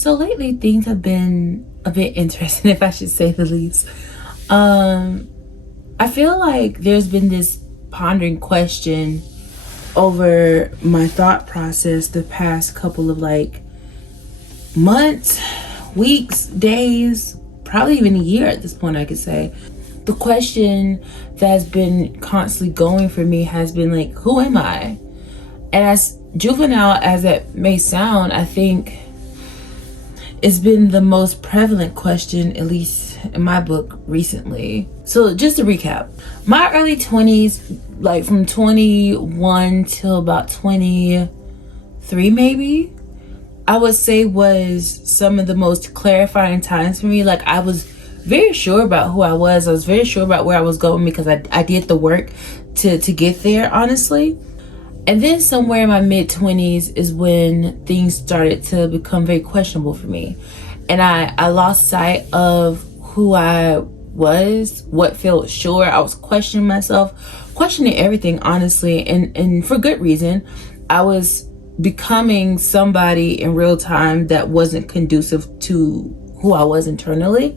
So lately things have been a bit interesting, if I should say the least. I feel like there's been this pondering question over my thought process the past couple of months, weeks, days, probably even a year at this point, I could say. The question that's been constantly going for me has been who am I? And as juvenile as it may sound, I think it's been the most prevalent question, at least in my book recently. So just to recap, my early 20s, from 21 till about 23 maybe, I would say was some of the most clarifying times for me. I was very sure about who I was. I was very sure about where I was going because I did the work to get there, honestly. And then somewhere in my mid-20s is when things started to become very questionable for me. And I lost sight of who I was, what felt sure. I was questioning myself, questioning everything, honestly, and for good reason. I was becoming somebody in real time that wasn't conducive to who I was internally.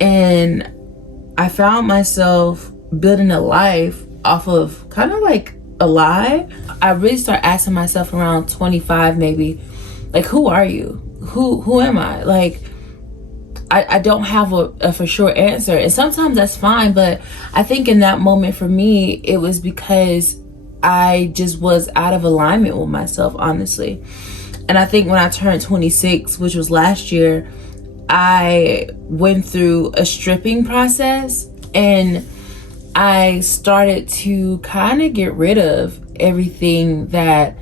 And I found myself building a life off of kind of a lie. I really started asking myself around 25 maybe, who are you? Who am I? I don't have a for sure answer. And sometimes that's fine, but I think in that moment for me, it was because I just was out of alignment with myself, honestly. And I think when I turned 26, which was last year, I went through a stripping process and I started to kind of get rid of everything that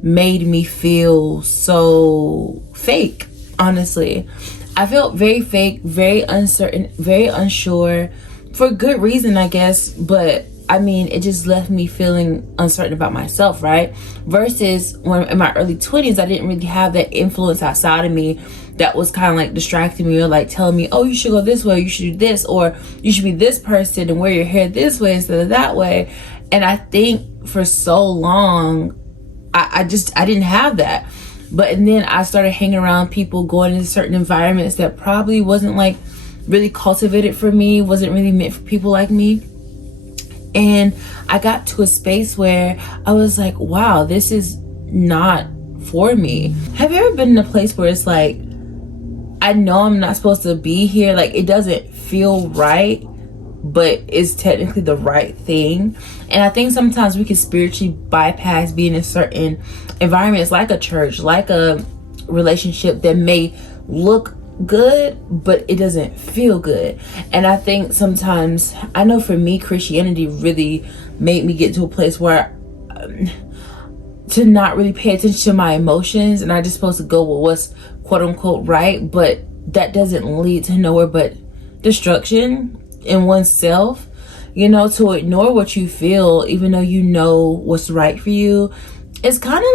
made me feel so fake, honestly. I felt very fake, very uncertain, very unsure, for good reason, I guess, but I mean, it just left me feeling uncertain about myself, right? Versus when in my early 20s, I didn't really have that influence outside of me that was kind of distracting me or telling me, oh, you should go this way, you should do this, or you should be this person and wear your hair this way instead of that way. And I think for so long, I didn't have that. And then I started hanging around people, going into certain environments that probably wasn't really cultivated for me, wasn't really meant for people like me. And I got to a space where I was like, wow, this is not for me. Have you ever been in a place where it's I know I'm not supposed to be here, it doesn't feel right, but it's technically the right thing? And I think sometimes we can spiritually bypass being in certain environments, like a church, like a relationship that may look good, but it doesn't feel good. And I think sometimes, I know for me, Christianity really made me get to a place where to not really pay attention to my emotions, and I just supposed to go with what's quote unquote right, but that doesn't lead to nowhere but destruction in oneself. To ignore what you feel even though you know what's right for you, it's kind of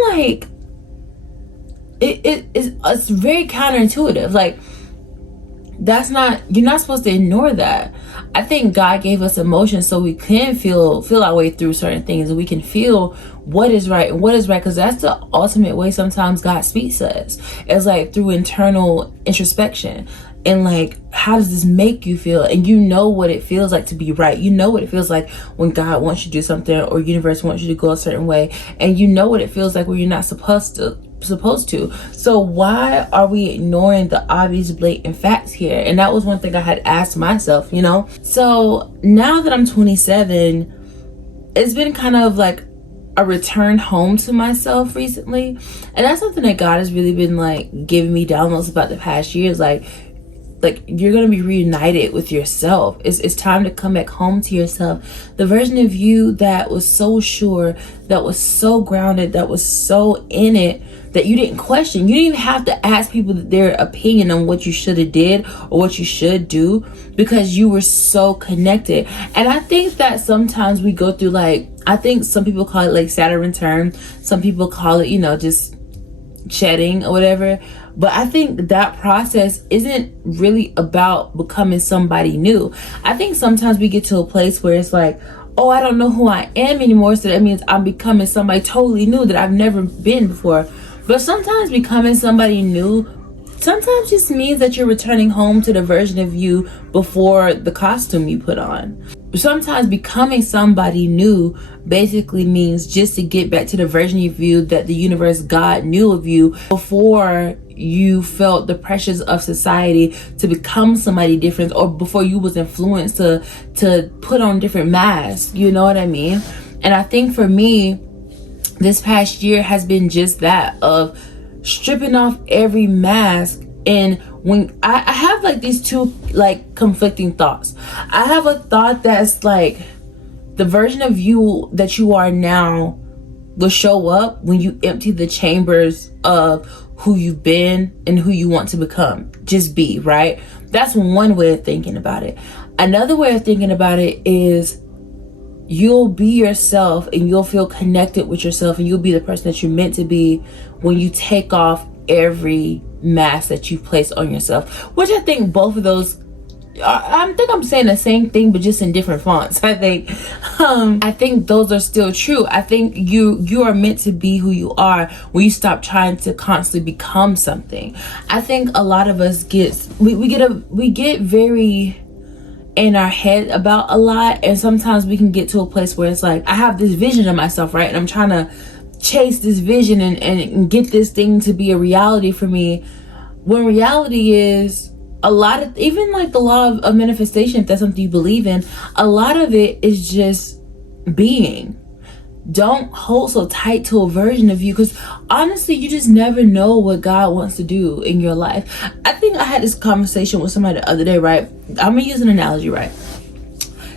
it's very counterintuitive. You're not supposed to ignore that. I think God gave us emotions so we can feel our way through certain things, and we can feel what is right and what is right, because that's the ultimate way sometimes God speaks to us. It's through internal introspection. And how does this make you feel? And you know what it feels like to be right. You know what it feels like when God wants you to do something, or universe wants you to go a certain way. And you know what it feels like when you're not supposed to. So why are we ignoring the obvious blatant facts here? And that was one thing I had asked myself, So now that I'm 27, it's been kind of a return home to myself recently. And that's something that God has really been giving me downloads about the past years. You're going to be reunited with yourself. It's time to come back home to yourself. The version of you that was so sure, that was so grounded, that was so in it, that you didn't question. You didn't even have to ask people their opinion on what you should have did or what you should do, because you were so connected. And I think that sometimes we go through I think some people call it Saturn return. Some people call it, just shedding or whatever. But I think that process isn't really about becoming somebody new. I think sometimes we get to a place where it's oh, I don't know who I am anymore, so that means I'm becoming somebody totally new that I've never been before. But sometimes becoming somebody new sometimes just means that you're returning home to the version of you before the costume you put on. Sometimes becoming somebody new basically means just to get back to the version of you that the universe, God, knew of you before you felt the pressures of society to become somebody different, or before you was influenced to put on different masks. You know what I mean? And I think for me, this past year has been just that, of stripping off every mask. And when I have like these two like conflicting thoughts. I have a thought that's like, the version of you that you are now will show up when you empty the chambers of who you've been and who you want to become. Just be, right? That's one way of thinking about it. Another way of thinking about it is, you'll be yourself and you'll feel connected with yourself, and you'll be the person that you're meant to be when you take off every mask that you place on yourself. Which I think both of those, I think I'm saying the same thing but just in different fonts. I think those are still true. I think you are meant to be who you are when you stop trying to constantly become something. I think a lot of us we get very in our head about a lot, and sometimes we can get to a place where it's like, I have this vision of myself, right, and I'm trying to chase this vision and get this thing to be a reality for me, when reality is a lot of, even like the law of manifestation, if that's something you believe in, a lot of it is just being. Don't hold so tight to a version of you, because honestly, you just never know what God wants to do in your life. I think I had this conversation with somebody the other day, right? I'm gonna use an analogy, right?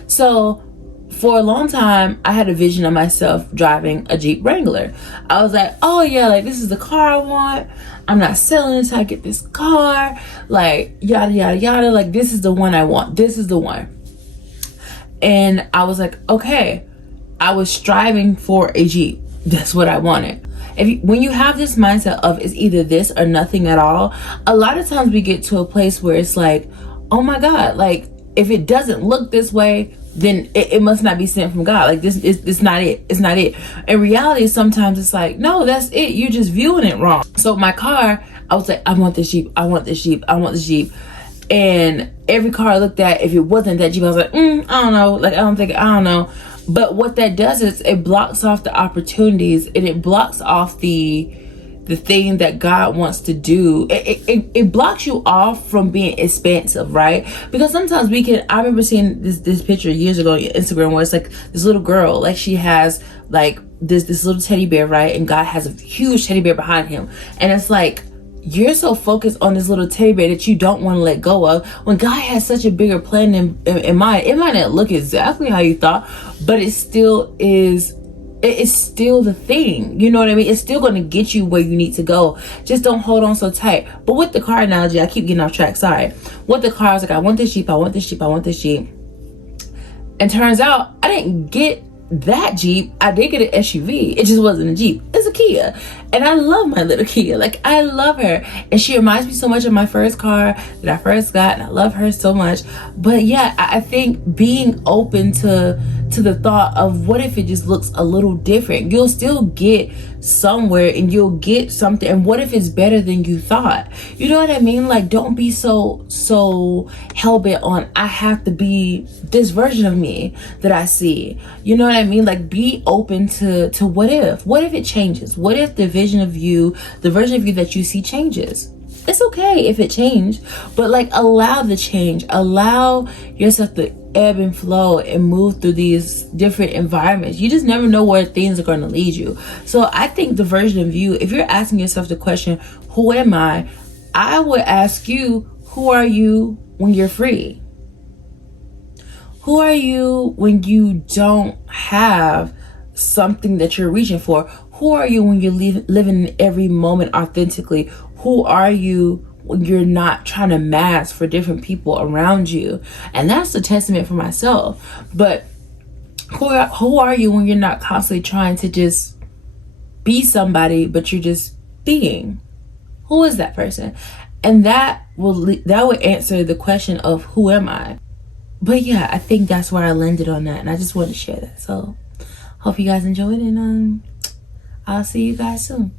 So for a long time, I had a vision of myself driving a Jeep Wrangler. I was like, oh yeah, like this is the car I want. I'm not selling this, I get this car, like yada yada yada, like this is the one I want. This is the one. And I was like, okay, I was striving for a Jeep. That's what I wanted. When you have this mindset of it's either this or nothing at all, a lot of times we get to a place where it's like, oh my God, like if it doesn't look this way, then it must not be sent from God. Like this is not it. It's not it. In reality, sometimes it's like, no, that's it. You're just viewing it wrong. So my car, I was like, I want this Jeep. I want this Jeep. I want this Jeep. And every car I looked at, if it wasn't that Jeep, I was like, I don't know. Like, I don't know. But what that does is it blocks off the opportunities, and it blocks off the thing that God wants to do. It blocks you off from being expansive, right? Because sometimes I remember seeing this picture years ago on Instagram where it's like this little girl, like she has like this little teddy bear, right? And God has a huge teddy bear behind him. And it's like, you're so focused on this little teddy bear that you don't want to let go of, when God has such a bigger plan in mind. It might not look exactly how you thought, but it still is. It's still the thing. You know what I mean? It's still going to get you where you need to go. Just don't hold on so tight. But with the car analogy, I keep getting off track. Sorry. With the car, I was like, I want this Jeep. I want this Jeep. I want this Jeep. And turns out I didn't get that Jeep. I did get an SUV. It just wasn't a Jeep. It's a Kia. And I love my little Kia. Like, I love her. And she reminds me so much of my first car that I first got. And I love her so much. But yeah, I think being open to the thought of what if it just looks a little different. You'll still get somewhere and you'll get something. And what if it's better than you thought? You know what I mean? Like, don't be so hell-bent on, I have to be this version of me that I see. You know what I mean? Like, be open to what if? What if it changes? What if the version of you that you see changes? It's okay if it changed, but like, allow the change. Allow yourself to ebb and flow and move through these different environments. You just never know where things are going to lead you. So I think the version of you, if you're asking yourself the question, who am I would ask you, who are you when you're free? Who are you when you don't have something that you're reaching for? Who are you when you're living every moment authentically? Who are you when you're not trying to mask for different people around you? And that's a testament for myself. But who are you when you're not constantly trying to just be somebody, but you're just being? Who is that person? And that would answer the question of who am I? But yeah, I think that's where I landed on that, and I just wanted to share that. So hope you guys enjoyed, and I'll see you guys soon.